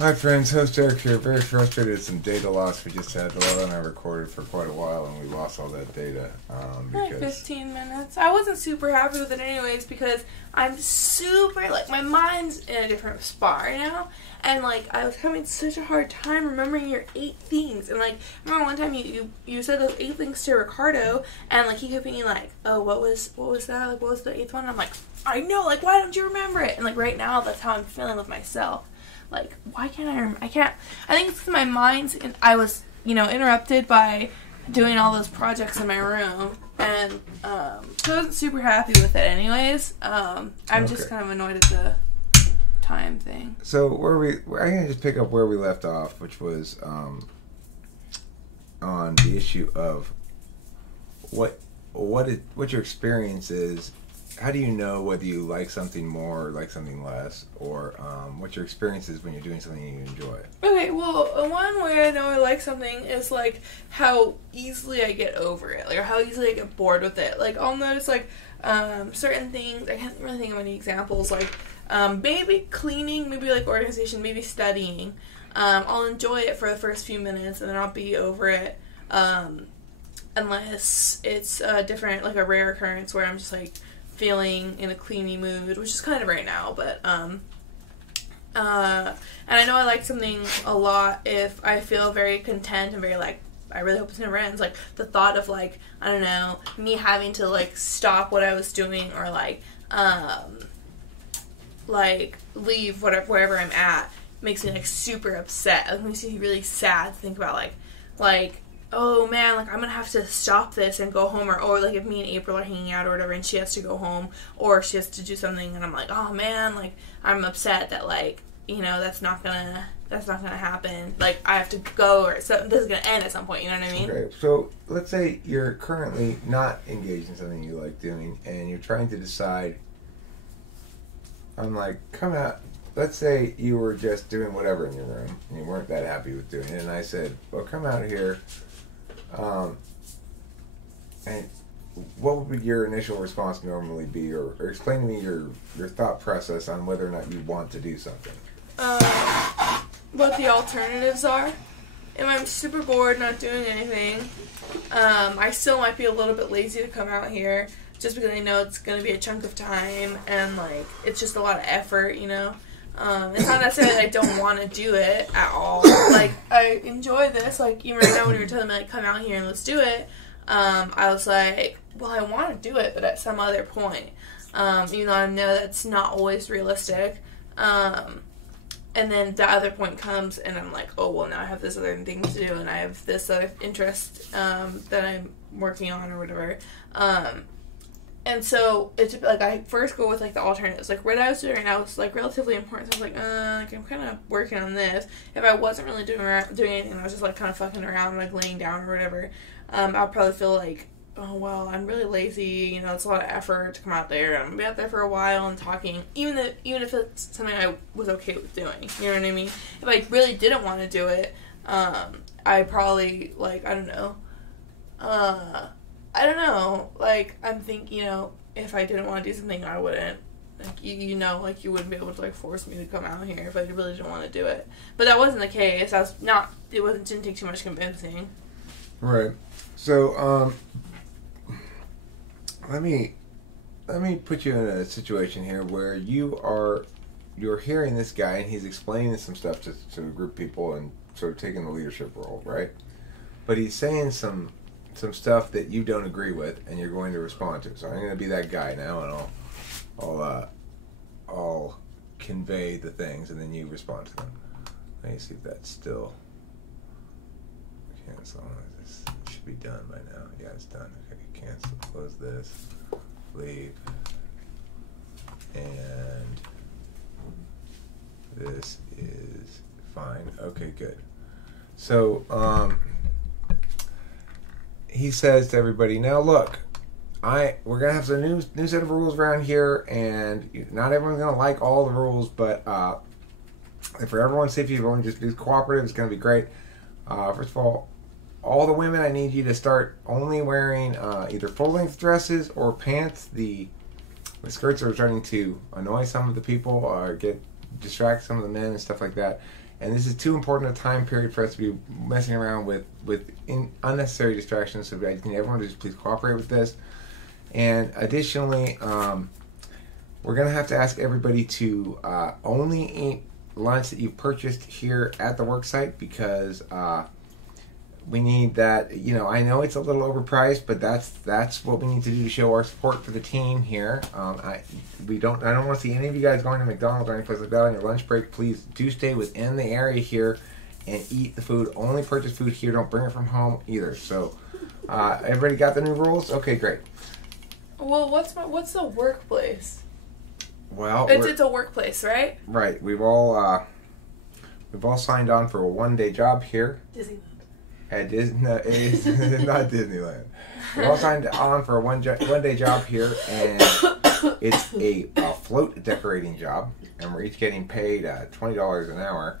Hi friends, host Eric here. Very frustrated at some data loss we just had. Delilah and I recorded for quite a while and we lost all that data. Like 15 minutes. I wasn't super happy with it anyways because I'm super, like, my mind's in a different spot right now. And, like, I was having such a hard time remembering your 8 things. And, like, I remember one time you said those 8 things to Ricardo and, like, he kept being like, oh, what was that? Like, what was the 8th one? And I'm like, I know, like, why don't you remember it? And, like, right now that's how I'm feeling with myself. Like, why can't I remember? I think it's because my mind's I was, interrupted by doing all those projects in my room, and so I wasn't super happy with it anyways. I'm just kind of annoyed at the time thing. So I'm going to just pick up where we left off, which was on the issue of what your experience is. How do you know whether you like something more or like something less, or what your experience is when you're doing something you enjoy? Okay, well, one way I know I like something is, like, how easily I get over it, like, or how easily I get bored with it. Like, I'll notice, like, certain things, I can't really think of any examples, like, maybe cleaning, maybe, like, organization, maybe studying. I'll enjoy it for the first few minutes, and then I'll be over it, unless it's a different, like, a rare occurrence where I'm just, like, feeling in a cleany mood, which is kind of right now, but and I know I like something a lot if I feel very content and very, like, I really hope this never ends, like, the thought of, like, I don't know, me having to, like, stop what I was doing or, like, leave wherever I'm at makes me, like, super upset. It makes me really sad to think about, like, oh man, like, I'm gonna have to stop this and go home, or like, if me and April are hanging out or whatever and she has to go home or she has to do something and I'm like, oh man, like, I'm upset that, like, that's not gonna happen, like, I have to go, or so this is gonna end at some point, you know what I mean? Okay, so let's say you're currently not engaged in something you like doing and you're trying to decide, I'm like, come out. Let's say you were just doing whatever in your room and you weren't that happy with doing it, and I said, well, come out here. And what would your initial response normally be, or explain to me your thought process on whether or not you want to do something? What the alternatives are. If I'm super bored, not doing anything, I still might be a little bit lazy to come out here, just because I know it's going to be a chunk of time, and, like, it's just a lot of effort, It's not necessarily that I don't want to do it at all. Like, I enjoy this. Like, even right now when you were telling me, like, come out here and let's do it, I was like, well, I want to do it, but at some other point. Even though I know that's not always realistic. And then the other point comes, and I'm like, oh, well, now I have this other thing to do, and I have this other interest that I'm working on or whatever. And so, it's, like, I first go with, like, the alternatives. Like, what I was doing right now was, like, relatively important. So I was like, I'm kind of working on this. If I wasn't really doing anything, I was just, like, kind of fucking around, like, laying down or whatever, I'll probably feel like, oh, well, I'm really lazy. It's a lot of effort to come out there. I'm going to be out there for a while and talking, even if it's something I was okay with doing. You know what I mean? If I really didn't want to do it, I probably, like, I don't know, like, I'm thinking, if I didn't want to do something, I wouldn't, like, like, you wouldn't be able to, like, force me to come out here if I really didn't want to do it. But that wasn't the case. Didn't take too much convincing. Right. So, let me put you in a situation here where you're hearing this guy and he's explaining some stuff to a group of people and sort of taking the leadership role, right? But he's saying some stuff that you don't agree with, and you're going to respond to. So I'm going to be that guy now, and I'll convey the things, and then you respond to them. Let me see if that's still cancel. This should be done by now. Yeah, it's done. Okay, cancel. Close this. Leave. And this is fine. Okay, good. So, he says to everybody, now look, we're going to have some new set of rules around here, and not everyone's going to like all the rules, but for everyone's safety, if everyone just be cooperative, it's going to be great. First of all the women, I need you to start only wearing either full-length dresses or pants. The skirts are starting to annoy some of the people, or distract some of the men and stuff like that. And this is too important a time period for us to be messing around with unnecessary distractions. So I need everyone to just please cooperate with this. And additionally, we're going to have to ask everybody to only eat lunch that you've purchased here at the worksite, because we need that. You know, I know it's a little overpriced, but that's what we need to do to show our support for the team here. I don't want to see any of you guys going to McDonald's or any place like that on your lunch break. Please do stay within the area here and eat the food. Only purchase food here. Don't bring it from home either. So, everybody got the new rules? Okay, great. Well, what's the workplace? Well, it's a workplace, right? Right. We've all signed on for a one-day job here. Disneyland. It's not Disneyland. We've all signed on for a one-day job here, and it's a float decorating job, and we're each getting paid $20 an hour.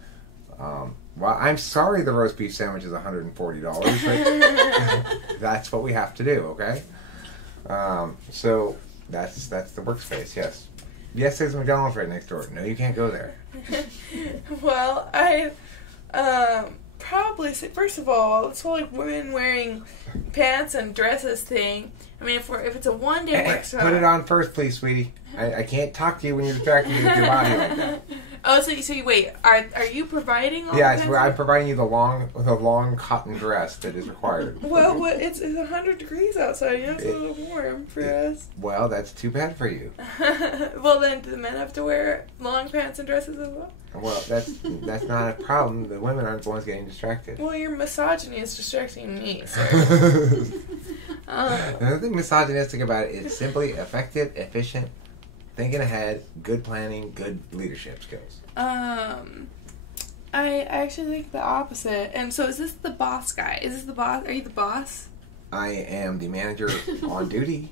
Well, I'm sorry the roast beef sandwich is $140, but that's what we have to do, okay? So that's the workspace, yes. Yes, there's a McDonald's right next door. No, you can't go there. Well, I probably say, first of all, this whole like women wearing pants and dresses thing. I mean, if it's a one-day workshop, put it on first, please, sweetie. I can't talk to you when you're distracted with your body like that. Oh, so you wait? Are you providing all? Yeah, I'm providing you the long cotton dress that is required. Well, it's 100 degrees outside. You know, it's a little warm for us. Well, that's too bad for you. Well, then, do the men have to wear long pants and dresses as well? Well, that's not a problem. The women aren't the ones getting distracted. Well, your misogyny is distracting me, sir. Nothing misogynistic about it. It's simply effective, efficient, thinking ahead, good planning, good leadership skills. I actually think the opposite. And so, is this the boss guy? Is this the boss? Are you the boss? I am the manager on duty.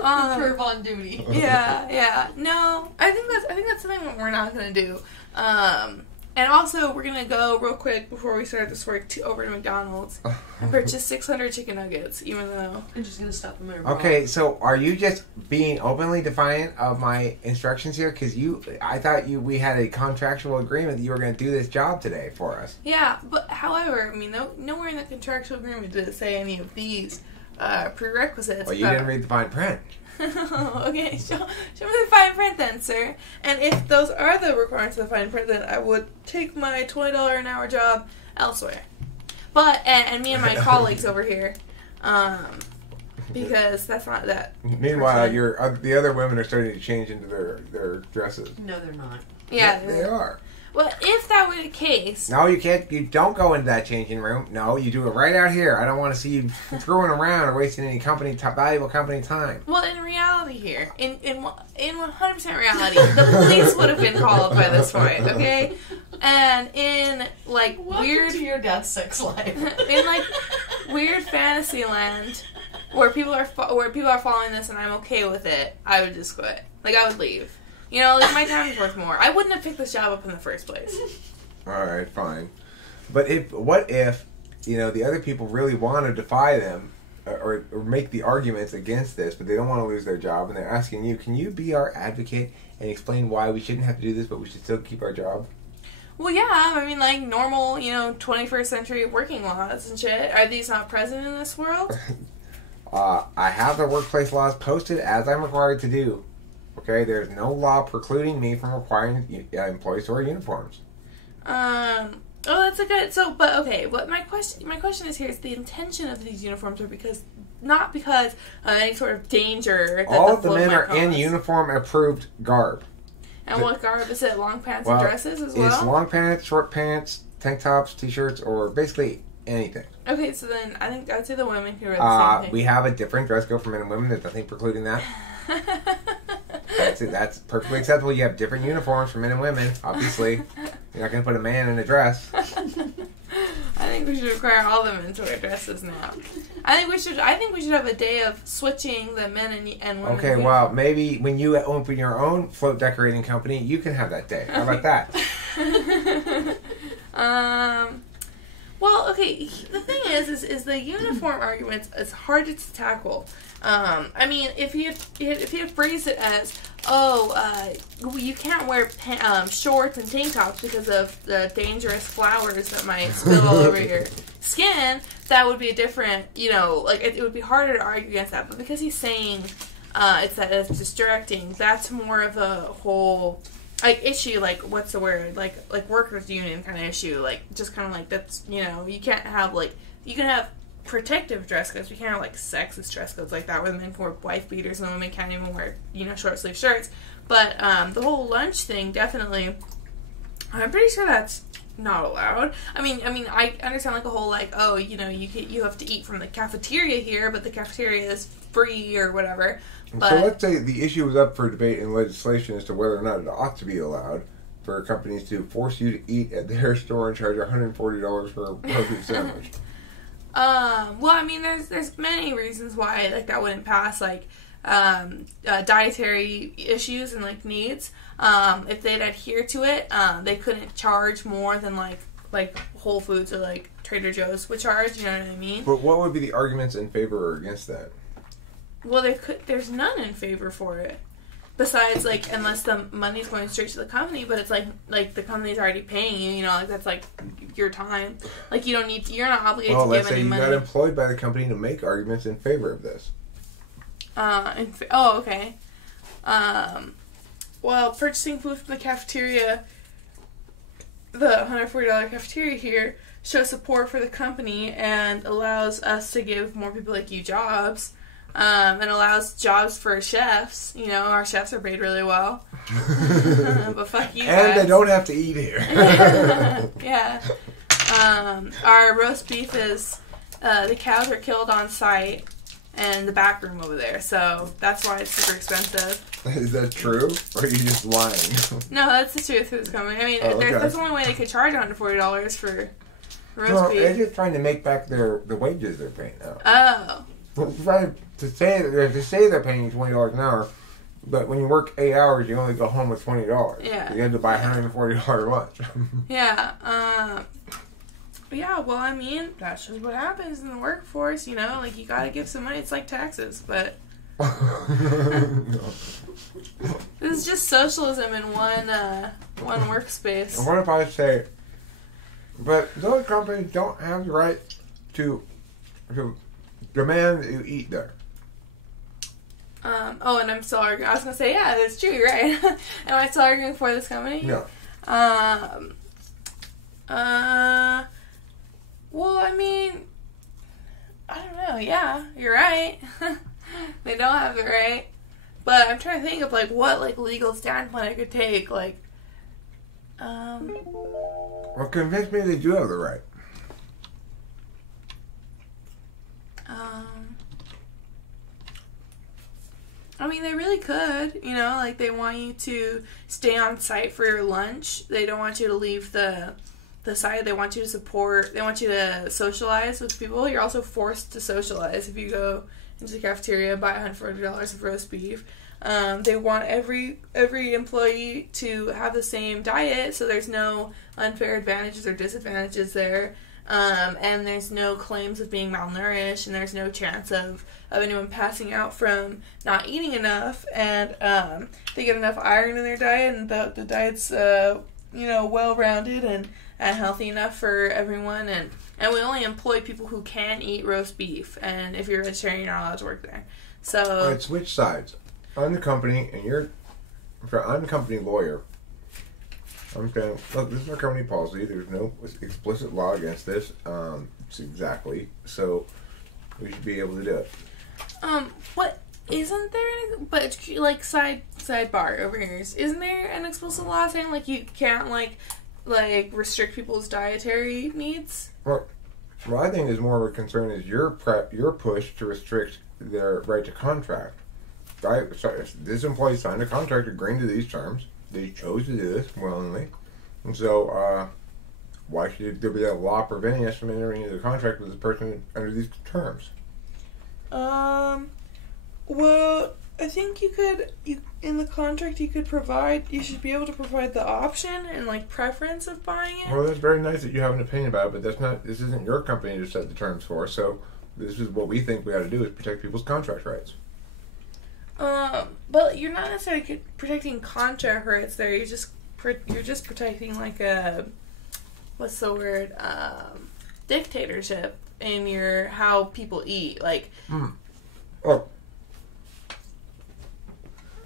Perv on duty. Yeah. No, I think that's something that we're not gonna do. And also, we're gonna go real quick before we start this work over to McDonald's and purchase 600 chicken nuggets. Even though I'm just gonna stop them. Okay, so are you just being openly defiant of my instructions here? Because I thought we had a contractual agreement that you were going to do this job today for us. Yeah, but however, I mean, nowhere in the contractual agreement did it say any of these prerequisites. Well, you didn't read the fine print. Okay, show me the fine print then, sir. And if those are the requirements of the fine print, then I would take my $20 an hour job elsewhere. But and me and my colleagues over here, because that's not that. Meanwhile, the other women are starting to change into their dresses. No, they're not. Yeah, they are. Well, if that were the case... No, you can't. You don't go into that changing room. No, you do it right out here. I don't want to see you screwing around or wasting any valuable company time. Well, in reality here, in 100% reality, the police would have been called by this point, okay? And in, like, Welcome to your dad's sex life. In, like, weird fantasy land where people are following this and I'm okay with it, I would just quit. Like, I would leave. You know, like, my time is worth more. I wouldn't have picked this job up in the first place. Alright, fine. But what if, the other people really want to defy them or make the arguments against this, but they don't want to lose their job, and they're asking you, can you be our advocate and explain why we shouldn't have to do this, but we should still keep our job? Well, yeah, I mean, like, normal, 21st century working laws and shit. Are these not present in this world? I have the workplace laws posted as I'm required to do. Okay, there's no law precluding me from requiring employees to wear uniforms. Oh, that's a good. But okay. What my question is here is the intention of these uniforms are not because of any sort of danger. That all of the men are in uniform approved garb. And what garb is it? Long pants and dresses as well. It's long pants, short pants, tank tops, t-shirts, or basically anything. Okay, so then I think I'd say the women can wear the same thing. We have a different dress code for men and women. There's nothing precluding that. That's it. That's perfectly acceptable. You have different uniforms for men and women. Obviously, you're not going to put a man in a dress. I think we should require all the men to wear dresses now. I think we should have a day of switching the men and women. Okay, well, maybe when you open your own float decorating company, you can have that day. How about that? Well, okay. The thing is the uniform argument is harder to tackle. I mean, if you had phrased it as, you can't wear shorts and tank tops because of the dangerous flowers that might spill all over your skin, that would be a different, like, it would be harder to argue against that. But because he's saying it's distracting, that's more of a whole, like, issue, like, what's the word? Like workers' union kind of issue. Like, just kind of like, that's, you can't have, like, you can have protective dress codes. We can't have, like, sexist dress codes like that where the men can wear wife beaters and the women can't even wear, short sleeve shirts. But the whole lunch thing, definitely, I'm pretty sure that's not allowed. I mean, I understand, like, a whole, like, oh, you have to eat from the cafeteria here, but the cafeteria is free or whatever. But, so let's say the issue was up for debate in legislation as to whether or not it ought to be allowed for companies to force you to eat at their store and charge $140 for a roast sandwich. Well, I mean, there's many reasons why, like, that wouldn't pass, like, dietary issues and, like, needs. If they'd adhere to it, they couldn't charge more than, like Whole Foods or, like, Trader Joe's would charge, you know what I mean? But what would be the arguments in favor or against that? Well, there's none in favor for it. Besides, like, unless the money's going straight to the company, but it's like the company's already paying you, like, that's, like, your time. Like, you're not obligated to give any money. Well, let's say you got employed by the company to make arguments in favor of this. Okay. Well, purchasing food from the cafeteria, the $140 cafeteria here, shows support for the company and allows us to give more people like you jobs. And allows jobs for chefs. Our chefs are paid really well. But fuck you guys. And they don't have to eat here. Yeah. Our roast beef is, the cows are killed on site in the back room over there. So that's why it's super expensive. Is that true? Or are you just lying? No, that's the truth. It's coming. I mean, that's the only way they could charge $140 for roast beef. They're just trying to make back the wages they're paying now. Oh. Right, to say they're paying you $20 an hour, but when you work 8 hours, you only go home with $20. Yeah. You had to buy $140 lunch. Yeah. Yeah. Well, I mean, that's just what happens in the workforce. Like, you gotta give some money. It's like taxes, but this is just socialism in one workspace. And what if I say, but those companies don't have the right to demand that you eat there? And I'm still arguing. I was going to say, yeah, that's true, right? Am I still arguing for this company? No. Well, I mean, I don't know. Yeah, you're right. They don't have it right. But I'm trying to think of, like, what, like, legal standpoint I could take. Like, Well, convince me they do have the right. I mean, they really could, like, they want you to stay on site for your lunch. They don't want you to leave the site. They want you to socialize with people. You're also forced to socialize if you go into the cafeteria, buy $140 of roast beef. They want every employee to have the same diet, so there's no unfair advantages or disadvantages there. And there's no claims of being malnourished, and there's no chance of anyone passing out from not eating enough, and they get enough iron in their diet, and the diet's well-rounded and healthy enough for everyone, and we only employ people who can eat roast beef, and if you're a vegetarian, you're not allowed to work there. So all right, switch sides. I'm the company, and I'm the company lawyer. I'm saying, look, this is our company policy. There's no explicit law against this. Exactly. So we should be able to do it. What isn't there? But like sidebar over here. Isn't there an explicit law saying like you can't like restrict people's dietary needs? Well, what I think is more of a concern is your push to restrict their right to contract. Right? So this employee signed a contract agreeing to these terms. They chose to do this willingly. And so, why should there be a law preventing us from entering into the contract with this person under these terms? Well, I think in the contract you should be able to provide the option and like preference of buying it. Well, that's very nice that you have an opinion about it, but this isn't your company to set the terms for, so this is what we think we ought to do is protect people's contract rights. But you're not necessarily protecting contract rights there. You're just protecting like a, what's the word, dictatorship in your how people eat. Like, Oh,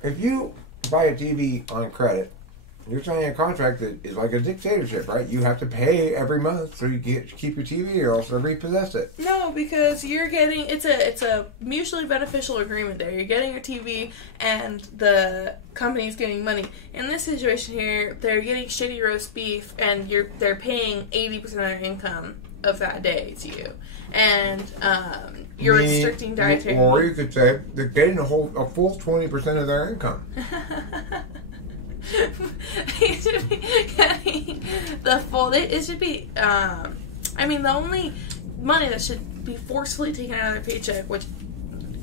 if you buy a TV on credit, you're signing a contract that is like a dictatorship, right? You have to pay every month so you keep your TV, or else they'll repossess it. no, because you're getting it's a mutually beneficial agreement there. You're getting your TV, and the company's getting money. In this situation here, they're getting shitty roast beef, and they're paying 80% of their income of that day to you, and you're restricting dietary. Or you could say they're getting a full 20% of their income. They should be getting the full. It should be. I mean, the only money that should be forcefully taken out of their paycheck, which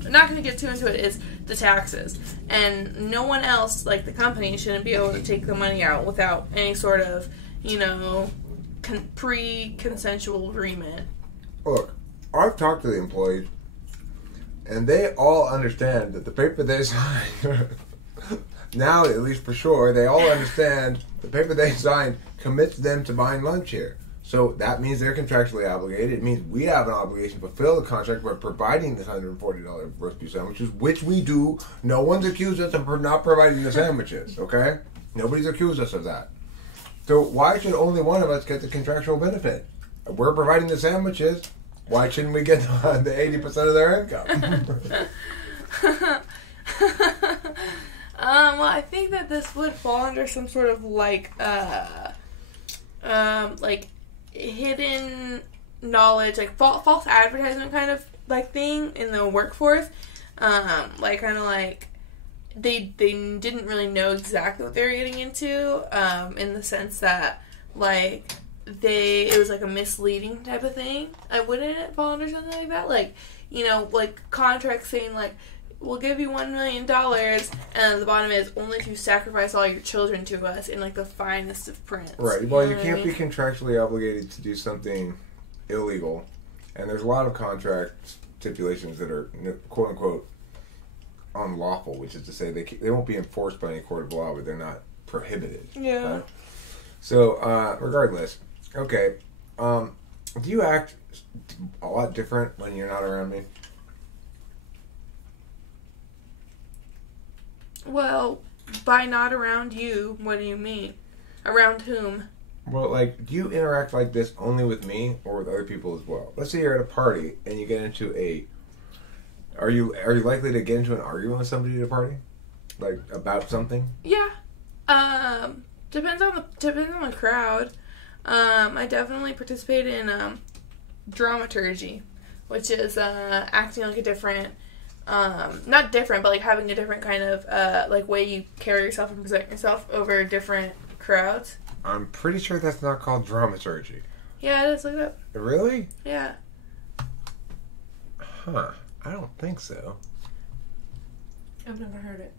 I'm not going to get too into it, is the taxes. And no one else, like the company, shouldn't be able to take the money out without any sort of, pre-consensual agreement. Look, I've talked to the employees, and they all understand that the paper they sign. Now, at least for sure, they all understand the paper they signed commits them to buying lunch here. So that means they're contractually obligated. It means we have an obligation to fulfill the contract by providing this $140 roast beef sandwiches, which we do. No one's accused us of not providing the sandwiches, okay? Nobody's accused us of that. So why should only one of us get the contractual benefit? We're providing the sandwiches. Why shouldn't we get the 80% of their income? Well, I think that this would fall under some sort of like hidden knowledge, like false advertisement kind of like thing in the workforce. Like kind of like they didn't really know exactly what they were getting into, in the sense that like it was like a misleading type of thing. Wouldn't it fall under something like that? Like, like contracts saying like, we'll give you $1 million, and the bottom is only if you sacrifice all your children to us in like the finest of prints. Right. Well, you can't be contractually obligated to do something illegal, and there's a lot of contract stipulations that are quote unquote unlawful, which is to say they won't be enforced by any court of law, but they're not prohibited. Yeah. Right? So, regardless, okay. Do you act a lot different when you're not around me? Well, by not around you, what do you mean? Around whom? Well, like, do you interact like this only with me or with other people as well? Let's say you're at a party and you get into are you likely to get into an argument with somebody at a party? Like, about something? Yeah. Depends on the crowd. I definitely participate in dramaturgy, which is acting like a different, not different, but like having a different kind of like way you carry yourself and present yourself over different crowds. I'm pretty sure that's not called dramaturgy. Yeah, it is. Look it up. Really? Yeah. Huh. I don't think so. I've never heard it.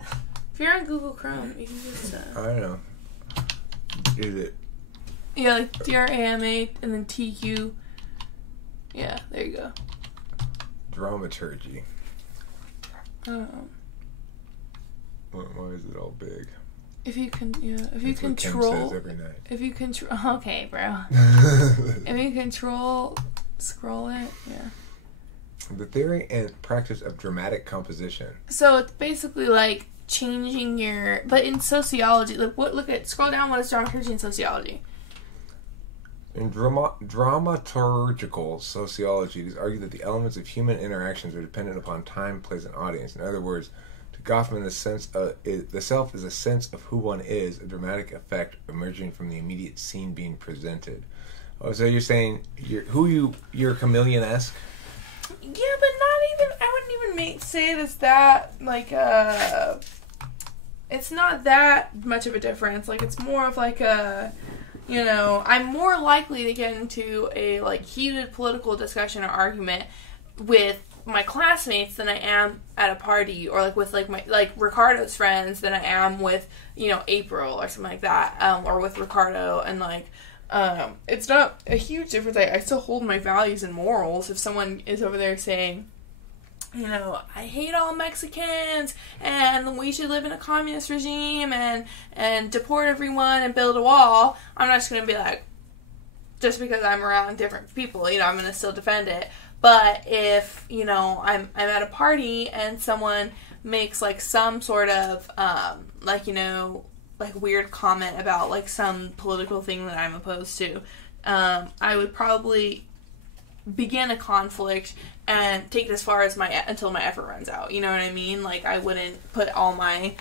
If you're on Google Chrome, you can just... I don't know. Is it? Yeah, like DRAMA and then TQ. Yeah, there you go. Dramaturgy. Why is it all big? If you can, if you That's what Kim control, says every night. if you control, okay, bro. If you control, scroll it, yeah. The theory and practice of dramatic composition. So it's basically like changing your, but in sociology, like scroll down. What is dramaturgy in sociology? In dramaturgical sociology, it is argued that the elements of human interactions are dependent upon time, place, and audience. In other words, to Goffman, the self is a sense of who one is, a dramatic effect emerging from the immediate scene being presented. Oh, so you're saying you're chameleon-esque? Yeah, but not even. I wouldn't even say it as that. Like, it's not that much of a difference. Like, it's more of like a. I'm more likely to get into a like heated political discussion or argument with my classmates than I am at a party, or like with my Ricardo's friends than I am with April or something like that, or with Ricardo. And like it's not a huge difference. I still hold my values and morals. If someone is over there saying you know, I hate all Mexicans, and we should live in a communist regime, and deport everyone and build a wall, I'm not just going to be like, just because I'm around different people, you know, I'm going to still defend it. But if, you know, I'm at a party and someone makes, like, some sort of, like, you know, like, weird comment about, like, some political thing that I'm opposed to, I would probably begin a conflict and take it as far as until my effort runs out. You know what I mean? Like, I wouldn't put all my...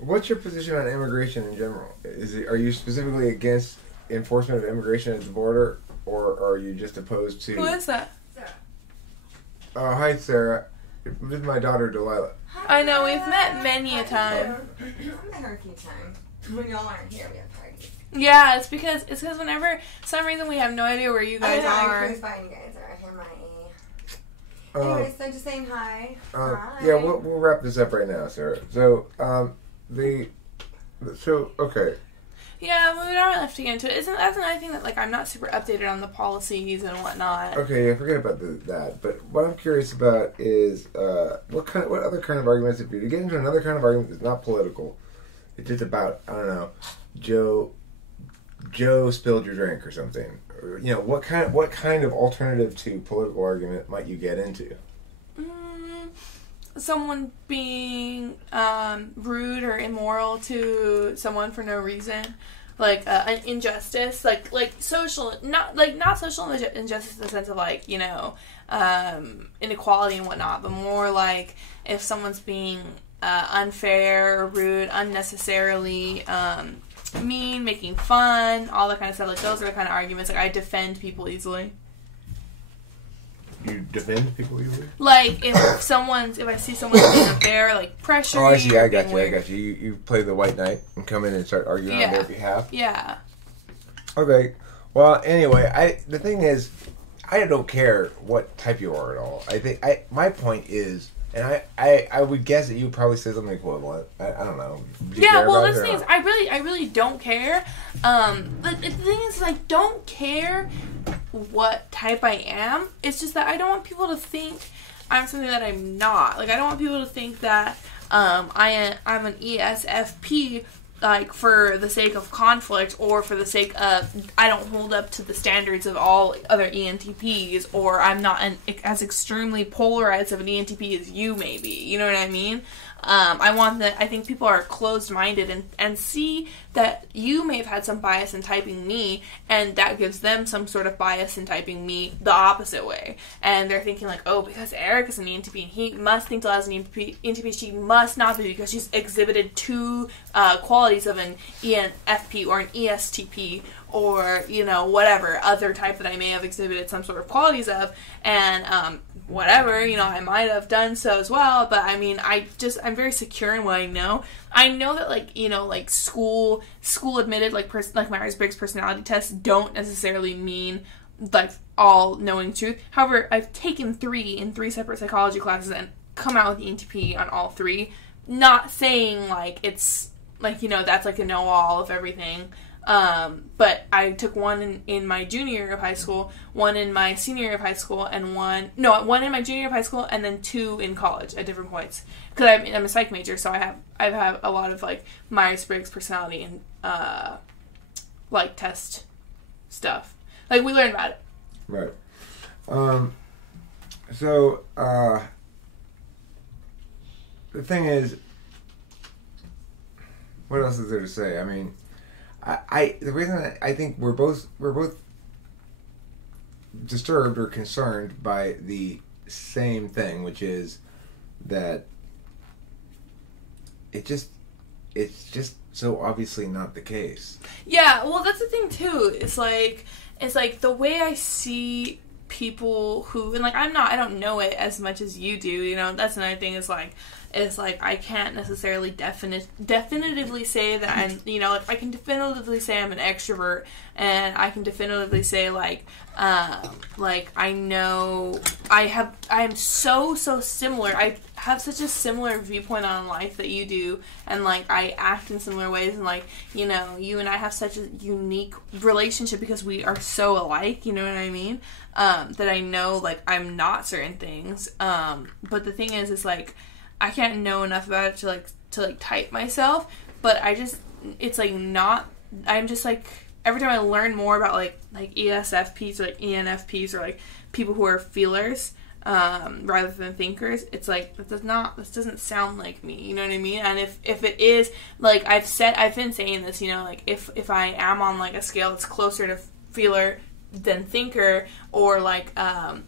what's your position on immigration in general? Are you specifically against enforcement of immigration at the border, or are you just opposed to... Who is that? Sarah. Hi, Sarah. This is my daughter, Delilah. Hi, I know, we've met many a time. I've met her a few times. When y'all aren't here, we have parties. Yeah, it's because whenever, some reason we have no idea where you guys I'm are. curious why you guys are here, Anyway, so just saying hi. Hi. Yeah, we'll wrap this up right now, Sarah. So, okay. Yeah, we don't really have to get into it. That's another thing that, like, I'm not super updated on the policies and whatnot. Okay, yeah, forget about that. But what I'm curious about is what other kind of arguments, if you get into another kind of argument that's not political, it's just about, I don't know, Joe spilled your drink or something. Or, you know, what kind of alternative to political argument might you get into? Someone being rude or immoral to someone for no reason, like an injustice, like social, not social injustice in the sense of, like, you know, inequality and whatnot, but more like if someone's being unfair or rude, unnecessarily mean, making fun, all that kind of stuff. Like, those are the kind of arguments. Like, I defend people easily. You defend people easily? Like, if I see someone being unfair, like, pressure. Oh, I see. I got you. You play the white knight and come in and start arguing on their behalf? Yeah. Okay. Well, anyway, the thing is, I don't care what type you are at all. I think, my point is, and I would guess that you would probably say something equivalent. I don't know. Yeah, well, the thing is, I really don't care. But the thing is, I don't care what type I am. It's just that I don't want people to think I'm something that I'm not. Like, I don't want people to think that I'm an ESFP, like, for the sake of conflict, or for the sake of I don't hold up to the standards of all other ENTPs, or I'm not as extremely polarized of an ENTP as you may be. You know what I mean? I think people are closed-minded and see that you may have had some bias in typing me, and that gives them some sort of bias in typing me the opposite way. And they're thinking, like, oh, because Eric is an ENTP, and he must think Delilah's an ENTP, she must not be, because she's exhibited two qualities of an ENFP or an ESTP, or, you know, whatever other type that I may have exhibited some sort of qualities of, and whatever, you know, I might have done so as well, but I mean, I'm very secure in what I know. I know that, like, you know, like, school admitted, like Myers-Briggs personality tests don't necessarily mean, like, all knowing truth. However, I've taken 3 separate psychology classes and come out with the ENTP on all 3, not saying, like, it's, like, you know, that's, like, a know-all of everything. But I took one in my junior year of high school, one in my senior year of high school, and one in my junior year of high school, and then 2 in college at different points. Because I'm a psych major, so I have a lot of, like, Myers-Briggs personality and like, test stuff. Like, we learned about it. Right. So the thing is, what else is there to say? I mean, the reason I think we're both disturbed or concerned by the same thing, which is that it's just so obviously not the case. Yeah, well, that's the thing too. It's like the way I see people who, and, like, I don't know it as much as you do, you know. That's another thing. Is like I can't necessarily definitively say that I'm, you know, like, I can definitively say I'm an extrovert, and I can definitively say, like I know I am so similar. I have such a similar viewpoint on life that you do, and like I act in similar ways, and like, you know, you and I have such a unique relationship because we are so alike, you know what I mean? That I know like I'm not certain things. But the thing is like I can't know enough about it to type myself, but it's like not, I'm just like, every time I learn more about like ESFPs or like ENFPs or like people who are feelers, rather than thinkers, it's like, this doesn't sound like me, you know what I mean? And if it is, like I've been saying this, you know, like if I am on like a scale that's closer to feeler than thinker, or like,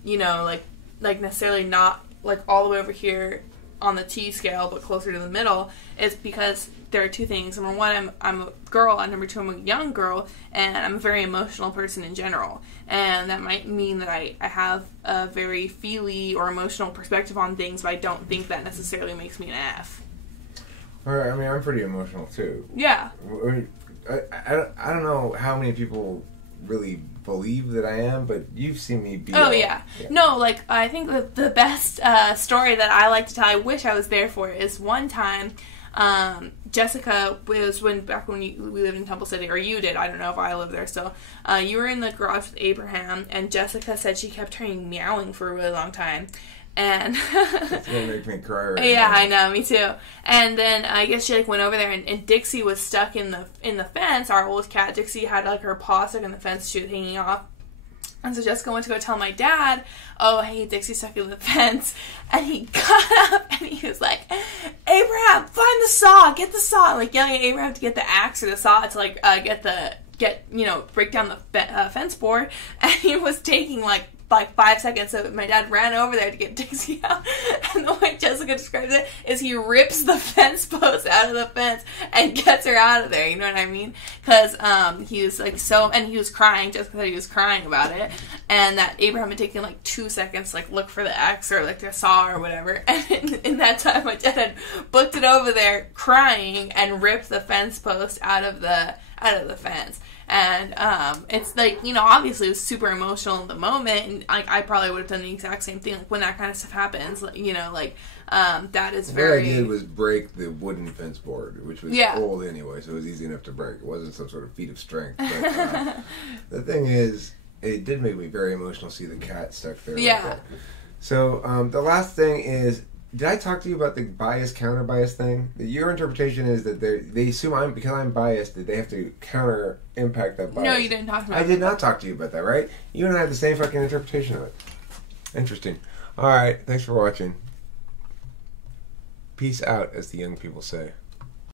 you know, like necessarily not like all the way over here on the T scale, but closer to the middle, is because there are two things. Number one, I'm a girl, and number two, I'm a young girl, and I'm a very emotional person in general. And that might mean that I have a very feely or emotional perspective on things, but I don't think that necessarily makes me an F. Alright, I mean, I'm pretty emotional too. Yeah. I don't know how many people really believe that I am, but you've seen me be. Oh, yeah. No, like, I think the best story that I like to tell, I wish I was there for, is one time, Jessica, was back when we lived in Temple City, or you did, I don't know if I live there still, you were in the garage with Abraham, and Jessica said she kept hearing meowing for a really long time. And it's gonna make me cry right yeah, now. I know, me too. And then I guess she like went over there, and Dixie was stuck in the fence. Our old cat Dixie had like her paw stuck in the fence. She was hanging off. And so Jessica went to go tell my dad, oh, hey, Dixie's stuck in the fence. And he got up and he was like, Abraham, find the saw, get the saw. Like yelling at Abraham to get the axe or the saw to like break down the fence board. And he was taking like 5 seconds, so my dad ran over there to get Dixie out, and the way Jessica describes it is he rips the fence post out of the fence and gets her out of there, you know what I mean? Because he was like and he was crying. Jessica said he was crying about it, and that Abraham had taken like 2 seconds to like look for the axe or like the saw or whatever, and in that time my dad had booked it over there crying and ripped the fence post out of the fence. And it's like, you know, obviously it was super emotional in the moment, and I probably would have done the exact same thing like, when that kind of stuff happens, like, you know, like that is very... What I did was break the wooden fence board, which was old anyway, so it was easy enough to break. It wasn't some sort of feat of strength. But the thing is, it did make me very emotional to see the cat stuck there. Yeah. Like that. So the last thing is, did I talk to you about the bias-counter-bias thing? Your interpretation is that they assume because I'm biased, that they have to counter-impact that bias. No, you didn't talk to me. I did not talk to you about that, right? You and I had the same fucking interpretation of it. Interesting. Alright, thanks for watching. Peace out, as the young people say.